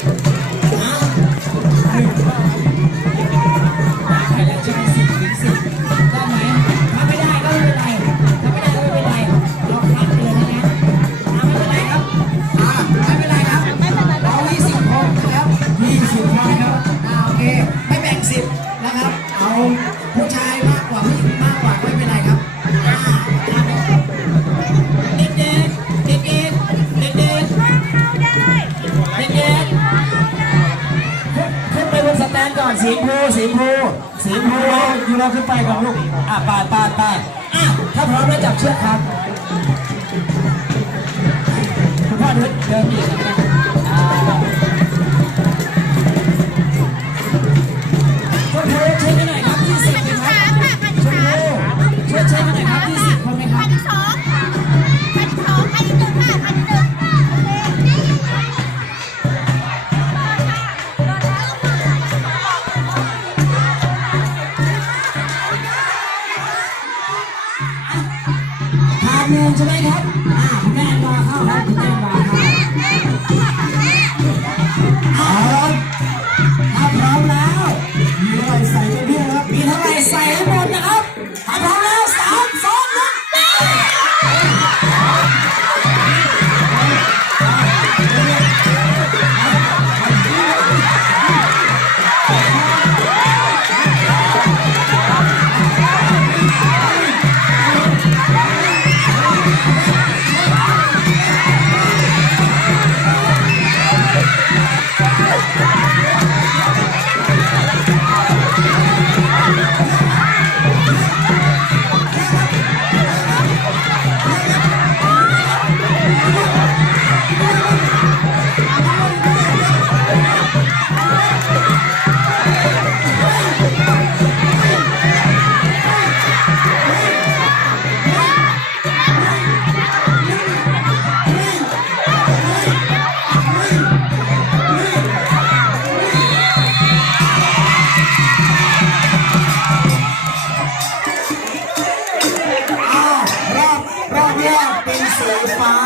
아, านก่อนสีพูสีพูสีพูเราอยู่เราขึ้นไปก่อนลูกอะปาดปาดปาดอะถ้าพร้อมแล้วจับเชือกครับคุณพ่อเดินเดินอีก เดิมใช่ไหมครับ อ่าแม่มาเข้าครับแม่มาเข้า Hey! 亮冰水房。